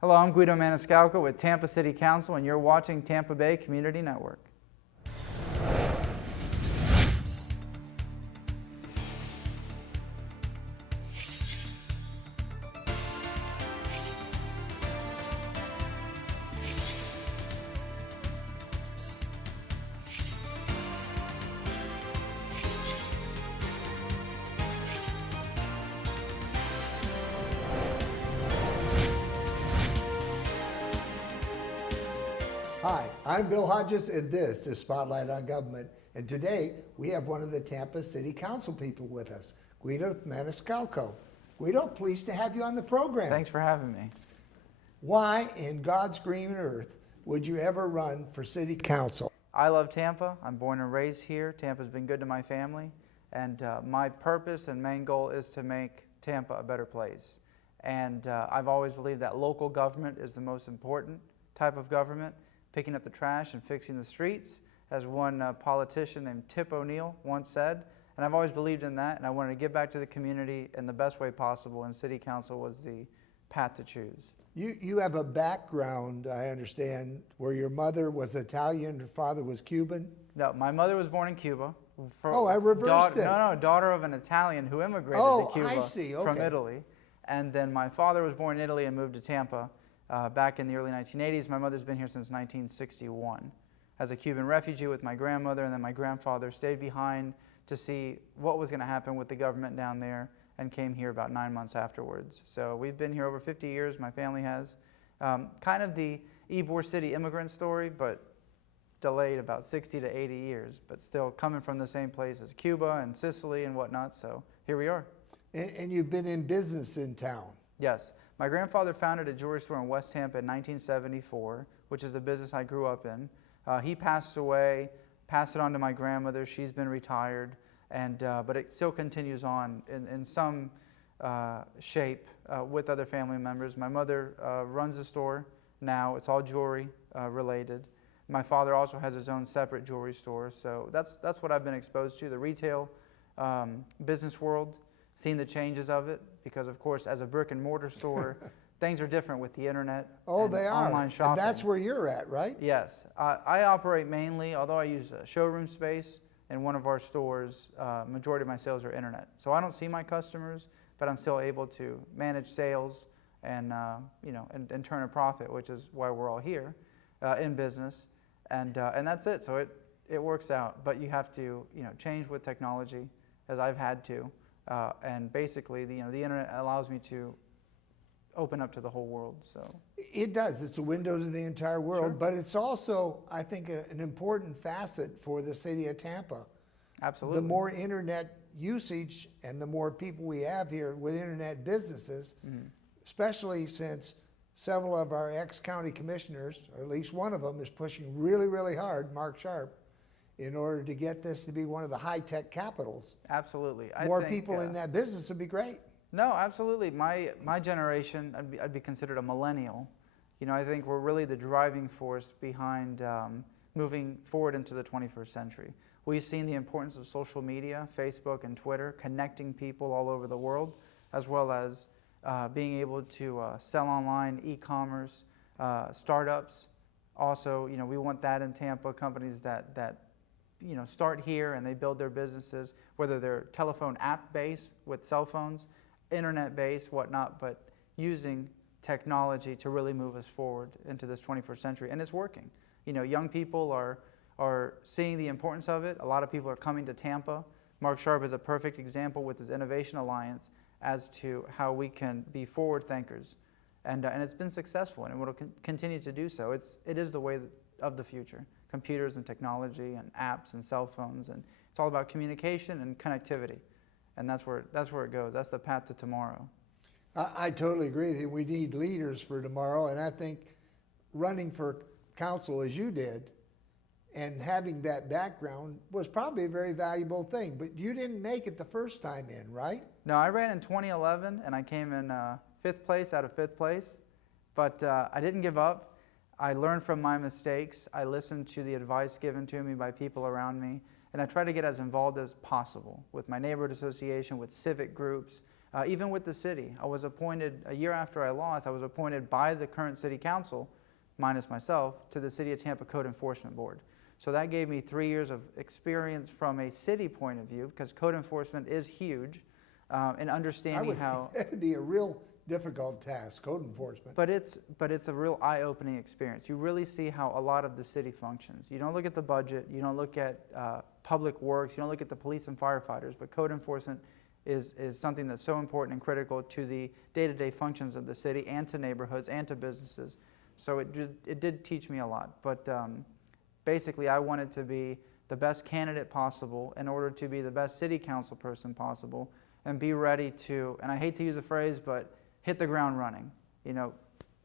Hello, I'm Guido Maniscalco with Tampa City Council, and you're watching Tampa Bay Community Network. Hi, I'm Bill Hodges, and this is Spotlight on Government. And today we have one of the Tampa City Council people with us, Guido Maniscalco. Guido, pleased to have you on the program. Thanks for having me. Why in God's green earth would you ever run for City Council? I love Tampa. I'm born and raised here. Tampa's been good to my family. And my purpose and main goal is to make Tampa a better place. And I've always believed that local government is the most important type of government. Picking up the trash and fixing the streets, as one politician named Tip O'Neill once said. And I've always believed in that, and I wanted to give back to the community in the best way possible, and City Council was the path to choose. You have a background, I understand, where your mother was Italian, your father was Cuban? No, my mother was born in Cuba. I reversed it. No, daughter of an Italian who immigrated to Cuba I see. Okay. From Italy. And then my father was born in Italy and moved to Tampa. Back in the early 1980s. My mother's been here since 1961 as a Cuban refugee with my grandmother, and then my grandfather stayed behind to see what was going to happen with the government down there and came here about 9 months afterwards. So we've been here over 50 years, my family has. Kind of the Ybor City immigrant story, but delayed about 60 to 80 years, but still coming from the same place as Cuba and Sicily and whatnot, so here we are. And you've been in business in town? Yes. My grandfather founded a jewelry store in West Tampa in 1974, which is the business I grew up in. He passed away, passed it on to my grandmother. She's been retired, and but it still continues on in some shape with other family members. My mother runs the store now. It's all jewelry related. My father also has his own separate jewelry store. So that's what I've been exposed to, the retail business world. Seen the changes of it, because of course as a brick and mortar store, things are different with the internet. Oh, they are. Online shopping. And that's where you're at, right? Yes. I operate mainly, although I use a showroom space in one of our stores, majority of my sales are internet. So I don't see my customers, but I'm still able to manage sales and and turn a profit, which is why we're all here in business. And that's it. So it works out, but you have to change with technology, as I've had to. And basically, the internet allows me to open up to the whole world. So it does. It's a window to the entire world, Sure. But it's also, I think, an important facet for the city of Tampa. Absolutely. The more internet usage and the more people we have here with internet businesses, especially since several of our ex-county commissioners, or at least one of them, is pushing really, really hard, Mark Sharp, in order to get this to be one of the high-tech capitals. Absolutely. More people in that business would be great. No, absolutely. My generation, I'd be considered a millennial. I think we're really the driving force behind moving forward into the 21st century. We've seen the importance of social media, Facebook and Twitter, connecting people all over the world, as well as being able to sell online, e-commerce, startups. Also, we want that in Tampa, companies that start here and they build their businesses, whether they're telephone app-based with cell phones, internet-based, whatnot, but using technology to really move us forward into this 21st century. And it's working. Young people are seeing the importance of it. A lot of people are coming to Tampa. Mark Sharp is a perfect example with his Innovation Alliance as to how we can be forward thinkers. And it's been successful, and it will continue to do so. It is the way of the future. Computers and technology and apps and cell phones, and it's all about communication and connectivity, and that's where it goes. That's the path to tomorrow. I totally agree with you. We need leaders for tomorrow, and I think running for council as you did and having that background was probably a very valuable thing. But you didn't make it the first time in, right? No, I ran in 2011 and I came in 5th place out of 5th place, but I didn't give up. I learned from my mistakes. I listened to the advice given to me by people around me, and I tried to get as involved as possible with my neighborhood association, with civic groups, Even with the city, I was appointed a year after I lost. I was appointed by the current city council, minus myself, to the City of Tampa Code Enforcement Board. So that gave me 3 years of experience from a city point of view, because code enforcement is huge, and understanding how. It'd be a real difficult task, code enforcement. But it's a real eye-opening experience. You really see how a lot of the city functions. You don't look at the budget, you don't look at public works, you don't look at the police and firefighters, but code enforcement is something that's so important and critical to the day-to-day functions of the city and to neighborhoods and to businesses. So it did teach me a lot. But basically, I wanted to be the best candidate possible in order to be the best city council person possible and be ready to, and I hate to use the phrase, but hit the ground running. You know,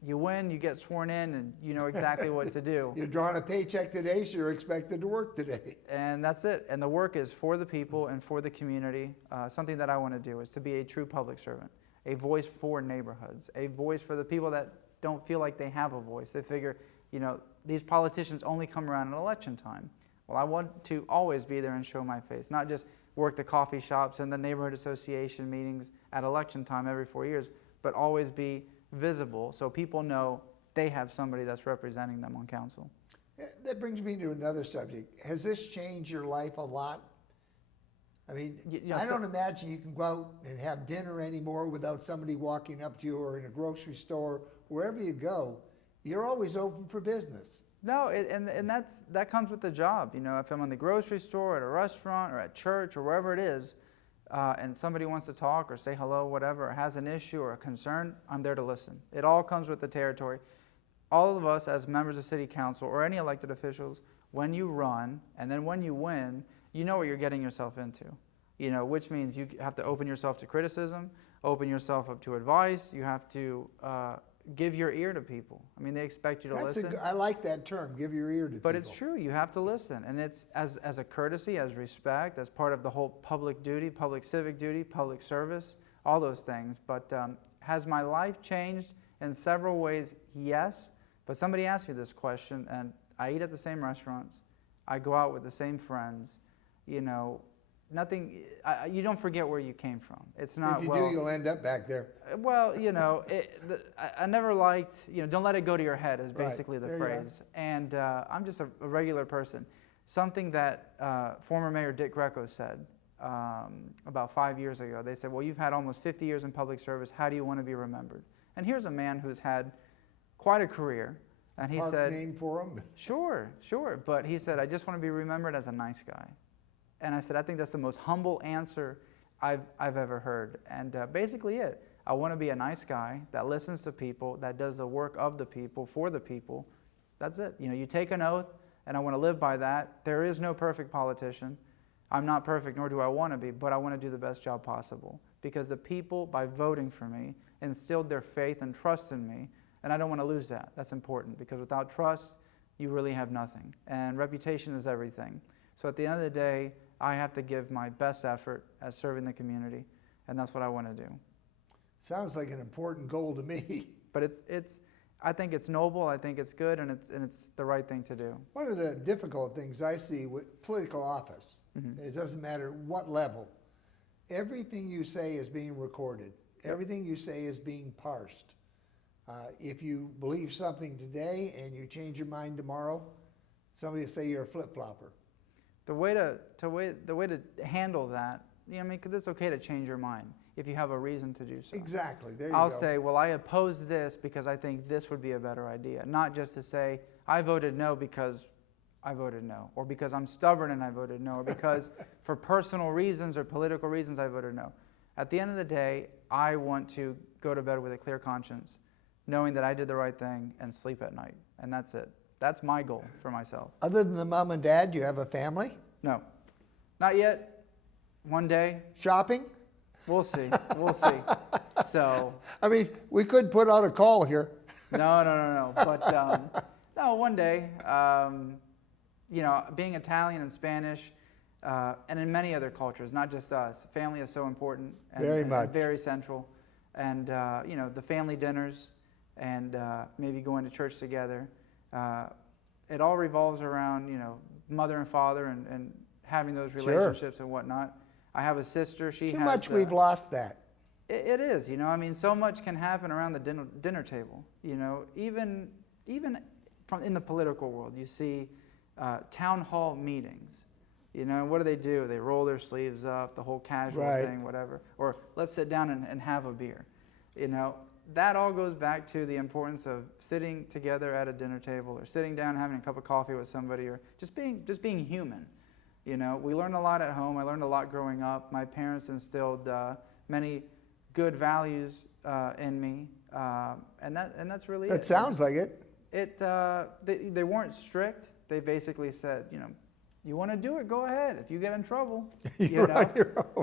you win, you get sworn in, and you know exactly what to do. You're drawing a paycheck today, so you're expected to work today. And that's it. And the work is for the people and for the community. Something that I want to do is to be a true public servant, a voice for neighborhoods, a voice for the people that don't feel like they have a voice. They figure, you know, these politicians only come around at election time. Well, I want to always be there and show my face, not just work the coffee shops and the neighborhood association meetings at election time every 4 years, but always be visible so people know they have somebody that's representing them on council. That brings me to another subject. Has this changed your life a lot? I mean, I don't imagine you can go out and have dinner anymore without somebody walking up to you, or in a grocery store, wherever you go. You're always open for business. No, and that comes with the job. You know, if I'm in the grocery store, at a restaurant, or at church, or wherever it is, and somebody wants to talk or say hello, whatever, or has an issue or a concern, I'm there to listen. It all comes with the territory. All of us as members of city council or any elected officials, when you run and then when you win, you know what you're getting yourself into. You know, which means you have to open yourself to criticism, open yourself up to advice. You have to give your ear to people. I mean, they expect you to listen. I like that term, give your ear to people. But it's true, you have to listen. And it's as a courtesy, as respect, as part of the whole public duty, public civic duty, public service, all those things. But has my life changed in several ways? Yes. But somebody asked me this question, and I eat at the same restaurants. I go out with the same friends. You know, nothing, you don't forget where you came from. It's not, if you do, you'll end up back there. Well, you know, I never liked, you know, don't let it go to your head is basically the phrase. And I'm just a regular person. Something that former Mayor Dick Greco said about 5 years ago. They said, well, you've had almost 50 years in public service. How do you want to be remembered? And here's a man who's had quite a career. And he said, name for him? Sure. But he said, I just want to be remembered as a nice guy. And I said, I think that's the most humble answer I've ever heard. And basically it. I want to be a nice guy that listens to people, that does the work of the people, for the people. That's it. You know, you take an oath, and I want to live by that. There is no perfect politician. I'm not perfect, nor do I want to be, but I want to do the best job possible. Because the people, by voting for me, instilled their faith and trust in me, and I don't want to lose that. That's important, because without trust, you really have nothing. And reputation is everything. So at the end of the day, I have to give my best effort at serving the community, and that's what I want to do. Sounds like an important goal to me. But I think it's noble, I think it's good, and it's the right thing to do. One of the difficult things I see with political office, it doesn't matter what level, everything you say is being recorded. Everything you say is being parsed. If you believe something today and you change your mind tomorrow, somebody will say you're a flip-flopper. The way to handle that, you know, I mean, because it's okay to change your mind if you have a reason to do so. Exactly. There you go. I'll say, well, I oppose this because I think this would be a better idea. Not just to say, I voted no because I voted no, or because I'm stubborn and I voted no, or because for personal reasons or political reasons I voted no. At the end of the day, I want to go to bed with a clear conscience, knowing that I did the right thing and sleep at night. And that's it. That's my goal for myself. Other than the mom and dad, do you have a family? No, not yet. One day. Shopping? We'll see. We'll see. So. I mean, we could put out a call here. No. But no, one day. You know, being Italian and Spanish, and in many other cultures, not just us, family is so important and very central. And you know, the family dinners and maybe going to church together. It all revolves around, you know, mother and father and having those relationships and whatnot. I have a sister. Too much we've lost that. It is, you know, I mean, so much can happen around the dinner table, you know, even from in the political world. You see town hall meetings, you know, what do? They roll their sleeves up, the whole casual Right. thing, whatever. Or let's sit down and have a beer, you know. That all goes back to the importance of sitting together at a dinner table, or sitting down having a cup of coffee with somebody, or just being human. You know, we learned a lot at home. I learned a lot growing up. My parents instilled many good values in me, and that's really it. It sounds like it. They weren't strict. They basically said, you know, you want to do it, go ahead. If you get in trouble, you know.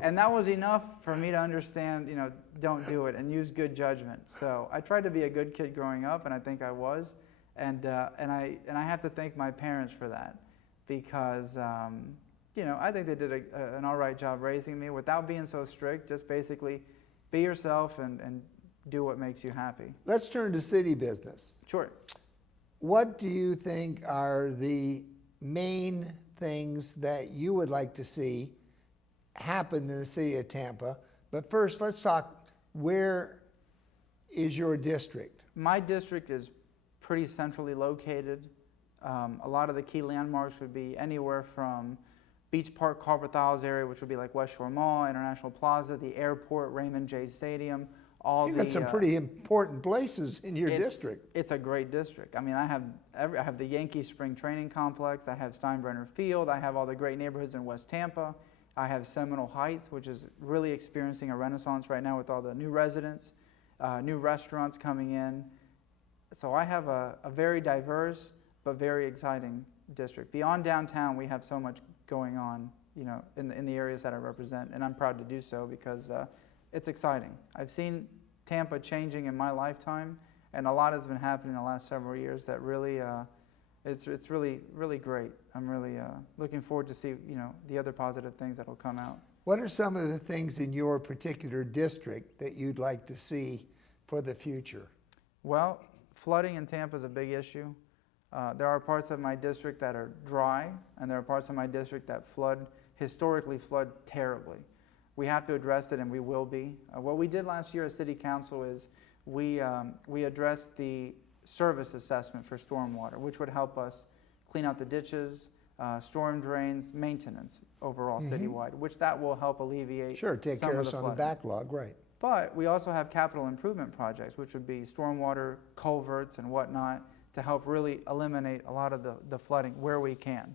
And that was enough for me to understand, you know, don't do it, and use good judgment. So I tried to be a good kid growing up, and I think I was, and I have to thank my parents for that, because you know, I think they did an all right job raising me without being so strict. Just basically be yourself and do what makes you happy. Let's turn to city business. Sure. What do you think are the main things that you would like to see happen in the city of Tampa? But first, let's talk, where is your district? My district is pretty centrally located. A lot of the key landmarks would be anywhere from Beach Park, Carpathiles area, which would be like West Shore Mall, International Plaza, the airport, Raymond J. Stadium. You've got some pretty important places in your district. It's a great district. I mean, I have the Yankee Spring Training Complex. I have Steinbrenner Field. I have all the great neighborhoods in West Tampa. I have Seminole Heights, which is really experiencing a renaissance right now with all the new residents, new restaurants coming in. So I have a very diverse but very exciting district. Beyond downtown, we have so much going on, you know, in the areas that I represent, and I'm proud to do so because it's exciting. I've seen Tampa changing in my lifetime, and a lot has been happening in the last several years that really, it's really great. I'm really looking forward to see, you know, the other positive things that will come out. What are some of the things in your particular district that you'd like to see for the future? Well, flooding in Tampa is a big issue. There are parts of my district that are dry, and there are parts of my district that historically flood terribly. We have to address it, and we will be. What we did last year as City Council is we addressed the service assessment for stormwater, which would help us clean out the ditches, storm drains, maintenance overall citywide, which that will help alleviate take care of some of the backlog, right. But we also have capital improvement projects, which would be stormwater culverts and whatnot, to help really eliminate a lot of the flooding where we can.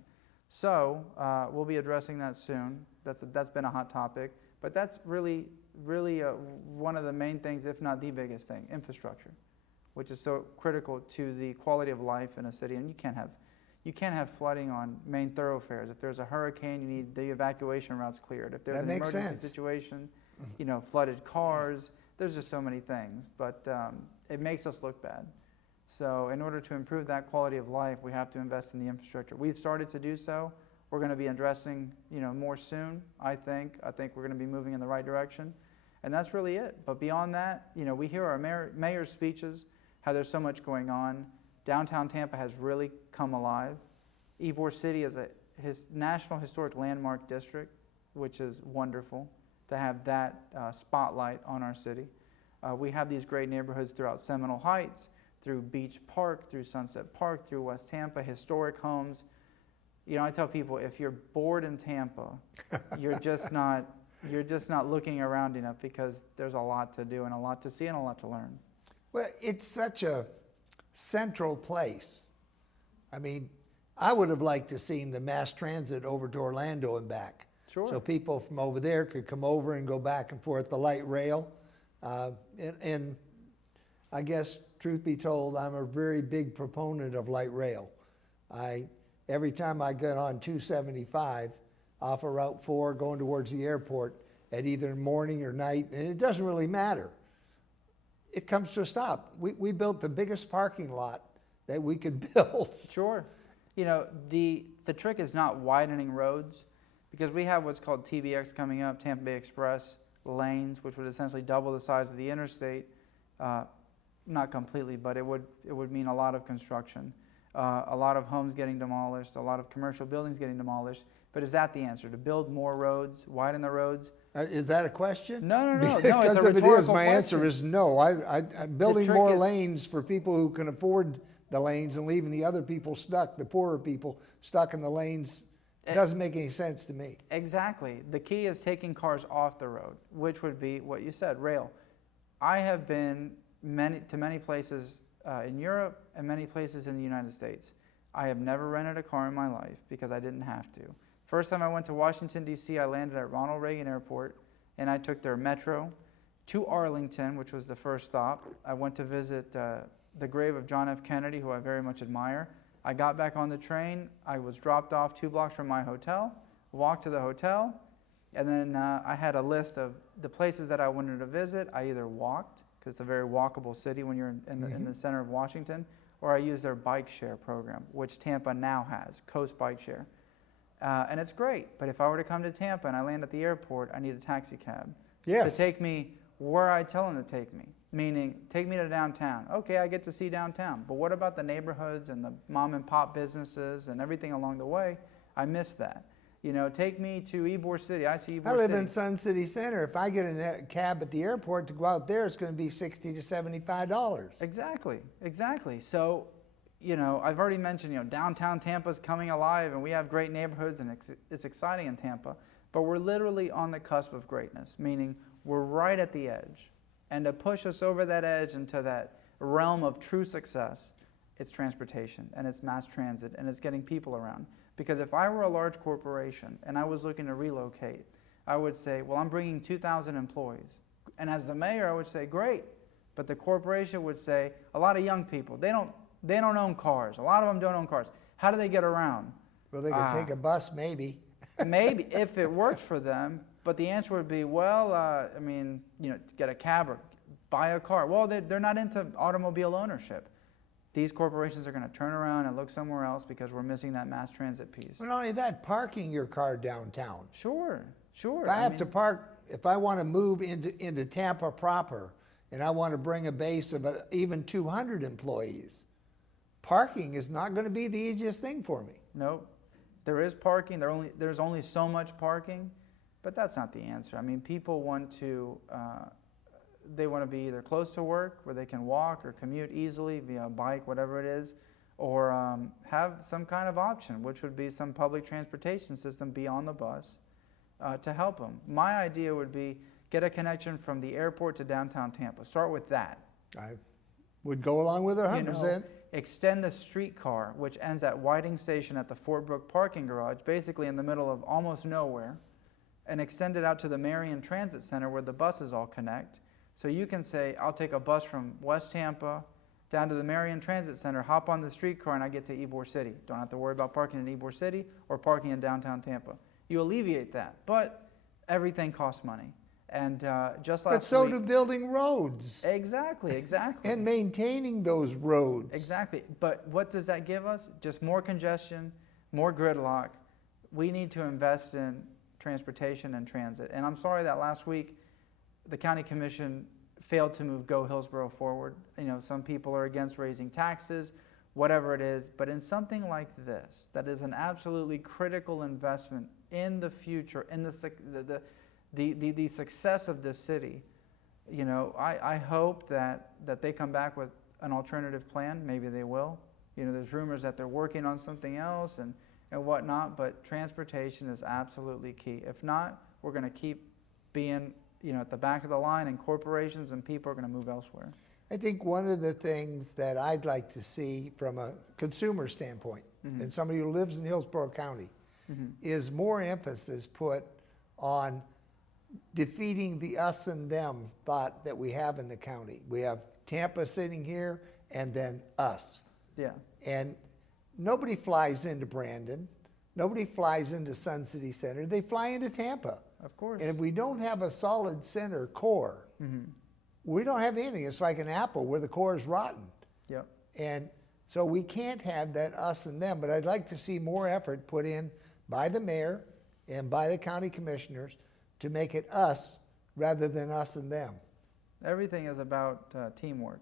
So we'll be addressing that soon. That's been a hot topic. But that's really one of the main things, if not the biggest thing, infrastructure, which is so critical to the quality of life in a city. And you can't have flooding on main thoroughfares. If there's a hurricane, you need the evacuation routes cleared. If there's an emergency situation, you know, flooded cars, there's just so many things. But it makes us look bad. So in order to improve that quality of life, we have to invest in the infrastructure. We've started to do so. We're going to be addressing, you know, more soon, I think. I think we're going to be moving in the right direction. And that's really it. But beyond that, you know, we hear our mayor's speeches, how there's so much going on. Downtown Tampa has really come alive. Ybor City is his National Historic Landmark District, which is wonderful to have that spotlight on our city. We have these great neighborhoods throughout Seminole Heights, through Beach Park, through Sunset Park, through West Tampa, historic homes. You know, I tell people, if you're bored in Tampa, you're just not looking around enough, because there's a lot to do and a lot to see and a lot to learn. Well, it's such a central place. I mean, I would have liked to seen the mass transit over to Orlando and back. Sure. So people from over there could come over and go back and forth, the light rail. And I guess, truth be told, I'm a very big proponent of light rail. Every time I get on 275 off of Route 4 going towards the airport at either morning or night, and it doesn't really matter, it comes to a stop. We built the biggest parking lot that we could build. Sure. You know, the trick is not widening roads, because we have what's called TBX coming up, Tampa Bay Express lanes, which would essentially double the size of the interstate. Not completely, but it would mean a lot of construction. a lot of homes getting demolished, a lot of commercial buildings getting demolished. But is that the answer? To build more roads, widen the roads? Is that a question? No, no, no. No, Because it's a if it rhetorical is, my answer question. is no. I'm building trick more is- lanes for people who can afford the lanes and leaving the other people stuck, the poorer people stuck in the lanes. It doesn't make any sense to me. Exactly. The key is taking cars off the road, which would be what you said, rail. I have been to many places in Europe and many places in the United States. I have never rented a car in my life because I didn't have to. First time I went to Washington, D.C., I landed at Ronald Reagan Airport, and I took their metro to Arlington, which was the first stop. I went to visit the grave of John F. Kennedy, who I very much admire. I got back on the train. I was dropped off 2 blocks from my hotel, walked to the hotel, and then I had a list of the places that I wanted to visit. I either walked, because it's a very walkable city when you're in the center of Washington, or I used their bike share program, which Tampa now has, Coast Bike Share. And it's great, but if I were to come to Tampa and I land at the airport, I need a taxi cab Yes. to take me where I tell them to take me, meaning take me to downtown. Okay, I get to see downtown, but what about the neighborhoods and the mom and pop businesses and everything along the way? I miss that. You know, take me to Ybor City. I see Ybor I live City. in Sun City Center. If I get a cab at the airport to go out there, it's going to be $60 to $75. Exactly, exactly. So, you know, I've already mentioned, you know, downtown Tampa's coming alive and we have great neighborhoods and it's exciting in Tampa, but we're literally on the cusp of greatness, meaning we're right at the edge. And to push us over that edge into that realm of true success, it's transportation and it's mass transit and it's getting people around. Because if I were a large corporation and I was looking to relocate, I would say, well, I'm bringing 2,000 employees. And as the mayor, I would say, great. But the corporation would say, a lot of young people, they don't own cars. A lot of them don't own cars. How do they get around? Well, they could take a bus, maybe. Maybe, if it works for them. But the answer would be, well, I mean, you know, get a cab or buy a car. Well, they're not into automobile ownership. These corporations are going to turn around and look somewhere else because we're missing that mass transit piece. But not only that, parking your car downtown. Sure, sure. If I have to park, if I want to move into Tampa proper and I want to bring a base of even 200 employees, parking is not going to be the easiest thing for me. Nope. There is parking. There's only so much parking, but that's not the answer. I mean, people want to they want to be either close to work where they can walk or commute easily via a bike, whatever it is, or have some kind of option, which would be some public transportation system beyond the bus to help them. My idea would be get a connection from the airport to downtown Tampa. Start with that. I would go along with it 100%. You know, extend the streetcar, which ends at Whiting Station at the Fort Brooke parking garage, basically in the middle of almost nowhere, and extend it out to the Marion Transit Center where the buses all connect. So you can say, I'll take a bus from West Tampa down to the Marion Transit Center, hop on the streetcar, and I get to Ybor City. Don't have to worry about parking in Ybor City or parking in downtown Tampa. You alleviate that, but everything costs money. And just last week... But so do building roads. Exactly, exactly. And maintaining those roads. Exactly. But what does that give us? Just more congestion, more gridlock. We need to invest in transportation and transit. And I'm sorry that last week the county commission failed to move Go Hillsborough forward. You know, some people are against raising taxes, whatever it is. But in something like this, that is an absolutely critical investment in the future, in the success of this city, you know, I hope that they come back with an alternative plan. Maybe they will. You know, there's rumors that they're working on something else and whatnot, but transportation is absolutely key. If not, we're going to keep being, you know, at the back of the line, and corporations and people are going to move elsewhere. I think one of the things that I'd like to see from a consumer standpoint, and somebody who lives in Hillsborough County, is more emphasis put on defeating the us and them thought that we have in the county. We have Tampa sitting here and then us. Yeah. And nobody flies into Brandon. Nobody flies into Sun City Center. They fly into Tampa. Of course. And if we don't have a solid center core, we don't have anything. It's like an apple where the core is rotten. Yep. And so we can't have that us and them. But I'd like to see more effort put in by the mayor and by the county commissioners to make it us rather than us and them. Everything is about teamwork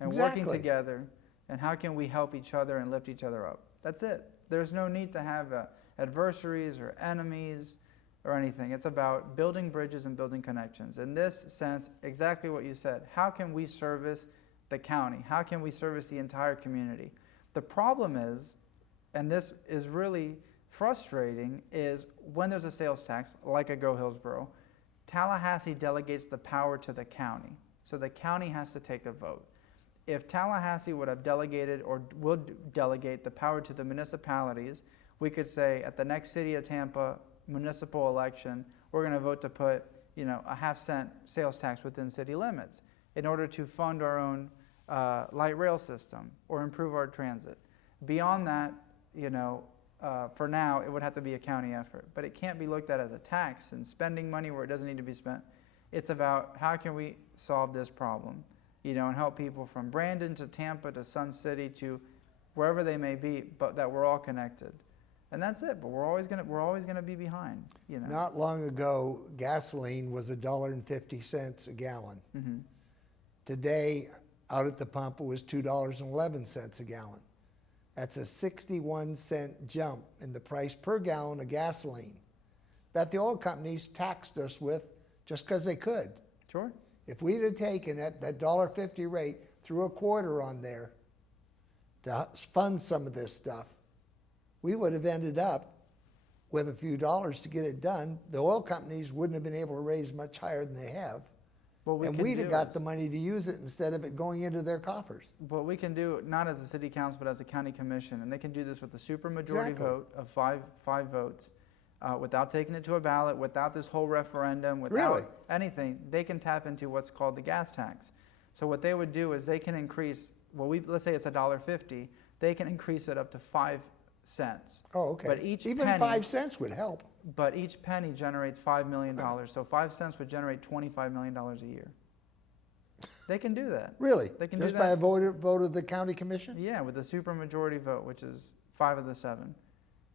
and Exactly. working together And how can we help each other and lift each other up? That's it. There's no need to have adversaries or enemies or anything. It's about building bridges and building connections. In this sense, exactly what you said. How can we service the county? How can we service the entire community? The problem is, and this is really frustrating, is when there's a sales tax, like a Go Hillsborough, Tallahassee delegates the power to the county. So the county has to take a vote. If Tallahassee would have delegated or would delegate the power to the municipalities, we could say at the next City of Tampa municipal election, we're going to vote to put, a 0.5-cent sales tax within city limits in order to fund our own light rail system or improve our transit. Beyond that, for now, it would have to be a county effort. But it can't be looked at as a tax and spending money where it doesn't need to be spent. It's about how can we solve this problem, and help people from Brandon to Tampa to Sun City to wherever they may be, but that we're all connected. And that's it. But we're always gonna be behind. Not long ago, gasoline was $1.50 a gallon. Mm-hmm. Today, out at the pump, it was $2.11 a gallon. That's a 61-cent jump in the price per gallon of gasoline that the oil companies taxed us with just because they could. Sure. If we'd have taken that $1.50 rate, threw a quarter on there to fund some of this stuff, we would have ended up with a few dollars to get it done. The oil companies wouldn't have been able to raise much higher than they have. And we'd have got the money to use it instead of it going into their coffers. What we can do, not as a city council, but as a county commission, and they can do this with a supermajority vote of five votes, without taking it to a ballot, without this whole referendum, without anything. They can tap into what's called the gas tax. So what they would do is they can increase, let's say it's $1.50, they can increase it up to 5 cents. Oh, okay. But each Even penny, 5 cents would help. But each penny generates $5 million. So 5 cents would generate $25 million a year. They can do that. Really? They can Just do by that. a vote of the county commission? Yeah, with a supermajority vote, which is 5 of the 7.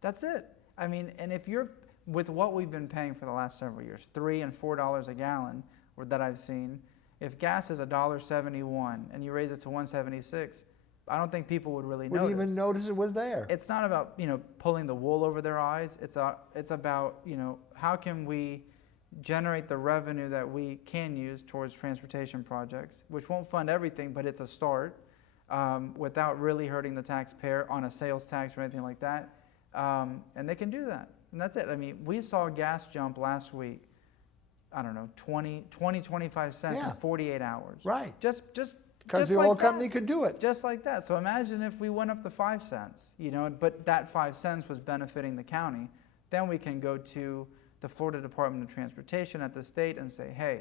That's it. I mean, and if you're, with what we've been paying for the last several years, $3 and $4 a gallon, or that I've seen, if gas is $1.71 and you raise it to $1.76, I don't think people would really Wouldn't even notice it was there. It's not about, pulling the wool over their eyes. It's about, how can we generate the revenue that we can use towards transportation projects, which won't fund everything, but it's a start, without really hurting the taxpayer on a sales tax or anything like that. And they can do that. And that's it. I mean, we saw gas jump last week, I don't know, 25 cents in 48 hours. Right. Just because the oil company could do it. Just like that. So imagine if we went up to 5 cents, but that 5 cents was benefiting the county. Then we can go to the Florida Department of Transportation at the state and say, hey,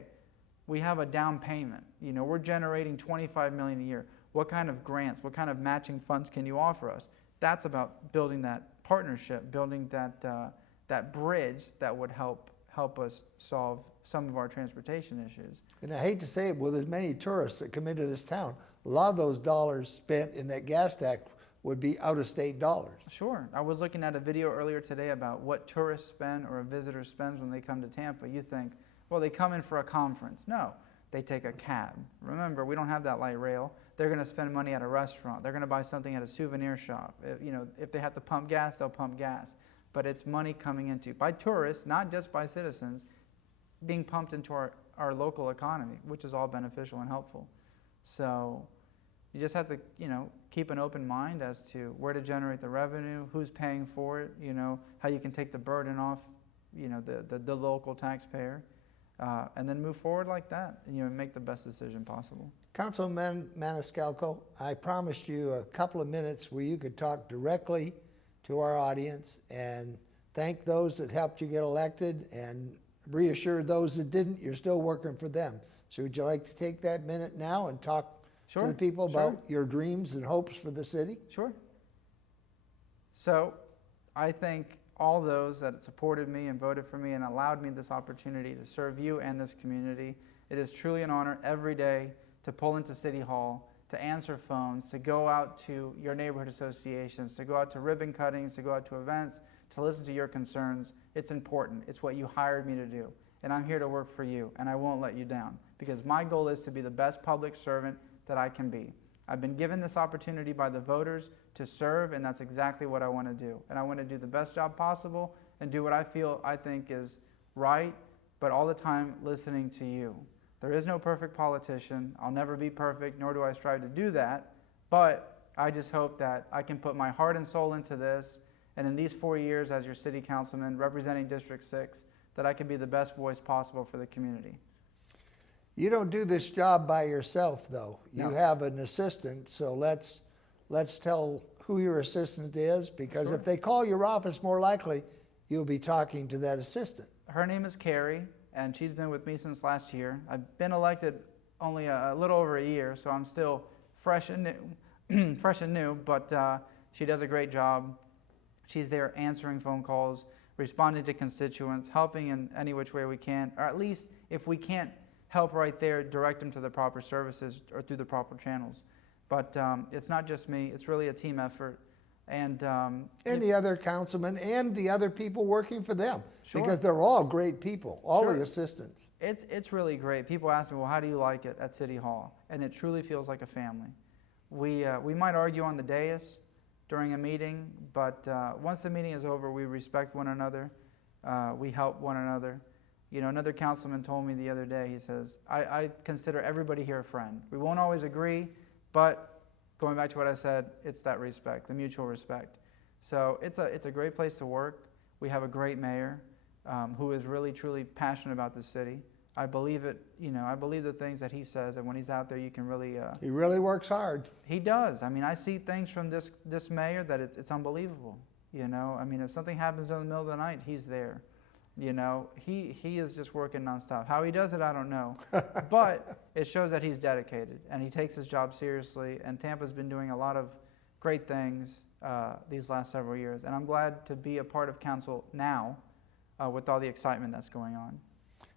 we have a down payment. We're generating $25 million a year. What kind of grants, what kind of matching funds can you offer us? That's about building that partnership, building that bridge that would help us solve some of our transportation issues. And I hate to say it, with as many tourists that come into this town, a lot of those dollars spent in that gas tax would be out-of-state dollars. Sure. I was looking at a video earlier today about what tourists spend or a visitor spends when they come to Tampa. You think, well, they come in for a conference. No, they take a cab. Remember, we don't have that light rail. They're going to spend money at a restaurant. They're going to buy something at a souvenir shop. If they have to pump gas, they'll pump gas. But it's money coming into, by tourists, not just by citizens, being pumped into our local economy, which is all beneficial and helpful. So you just have to, keep an open mind as to where to generate the revenue, who's paying for it, how you can take the burden off, the local taxpayer, and then move forward like that, and make the best decision possible. Councilman Maniscalco, I promised you a couple of minutes where you could talk directly to our audience and thank those that helped you get elected and reassure those that didn't, you're still working for them. So would you like to take that minute now and talk to the people about your dreams and hopes for the city? Sure. So I thank all those that supported me and voted for me and allowed me this opportunity to serve you and this community. It is truly an honor every day to pull into City Hall, to answer phones, to go out to your neighborhood associations, to go out to ribbon cuttings, to go out to events, to listen to your concerns. It's important. It's what you hired me to do. And I'm here to work for you, and I won't let you down, because my goal is to be the best public servant that I can be. I've been given this opportunity by the voters to serve, and that's exactly what I want to do. And I want to do the best job possible and do what I think is right, but all the time listening to you. There is no perfect politician. I'll never be perfect, nor do I strive to do that. But I just hope that I can put my heart and soul into this, and in these 4 years as your city councilman representing District 6, that I can be the best voice possible for the community. You don't do this job by yourself, though. You No. have an assistant, so let's tell who your assistant is, because Sure. if they call your office, more likely you'll be talking to that assistant. Her name is Carrie, and she's been with me since last year. I've been elected only a little over a year, so I'm still fresh and new, but she does a great job. She's there answering phone calls, responding to constituents, helping in any which way we can, or at least if we can't help right there, direct them to the proper services or through the proper channels. But it's not just me, it's really a team effort. And the other councilmen and the other people working for them. Sure. Because they're all great people, all Sure. the assistants. It's really great. People ask me, well, how do you like it at City Hall? And it truly feels like a family. We might argue on the dais during a meeting, but once the meeting is over, we respect one another. We help one another. You know, another councilman told me the other day, he says, I consider everybody here a friend. We won't always agree, but going back to what I said, it's that respect, the mutual respect. So it's a great place to work. We have a great mayor who is really, truly passionate about the city. I believe it, you know, I believe the things that he says, and when he's out there, you can really... He really works hard. He does. I mean, I see things from this mayor that it's unbelievable, you know. I mean, if something happens in the middle of the night, he's there. You know, he is just working nonstop. How he does it, I don't know. But it shows that he's dedicated, and he takes his job seriously, and Tampa's been doing a lot of great things these last several years. And I'm glad to be a part of council now with all the excitement that's going on.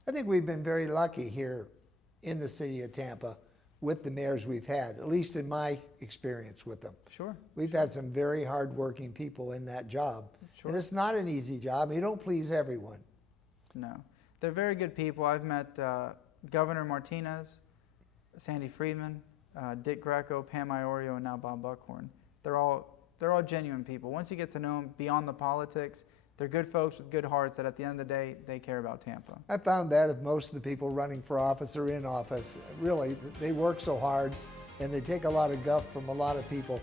I think we've been very lucky here in the city of Tampa with the mayors we've had, at least in my experience with them. Sure. We've had some very hardworking people in that job. Sure. And it's not an easy job. You don't please everyone. No. They're very good people. I've met Governor Martinez, Sandy Friedman, Dick Greco, Pam Iorio, and now Bob Buckhorn. They're all genuine people. Once you get to know them beyond the politics, they're good folks with good hearts that at the end of the day, they care about Tampa. I found that of most of the people running for office or in office, really, they work so hard and they take a lot of guff from a lot of people.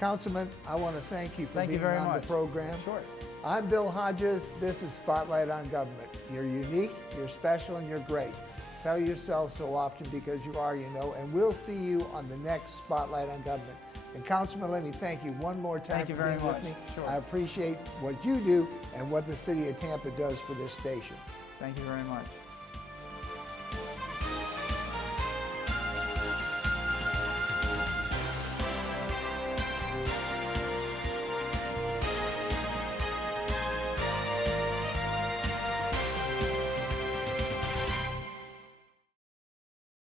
Councilman, I want to thank you for being on the program. Sure. I'm Bill Hodges. This is Spotlight on Government. You're unique, you're special, and you're great. Tell yourself so often because you are, you know, and we'll see you on the next Spotlight on Government. And Councilman, let me thank you one more time for being with me. Sure. I appreciate what you do and what the city of Tampa does for this station. Thank you very much.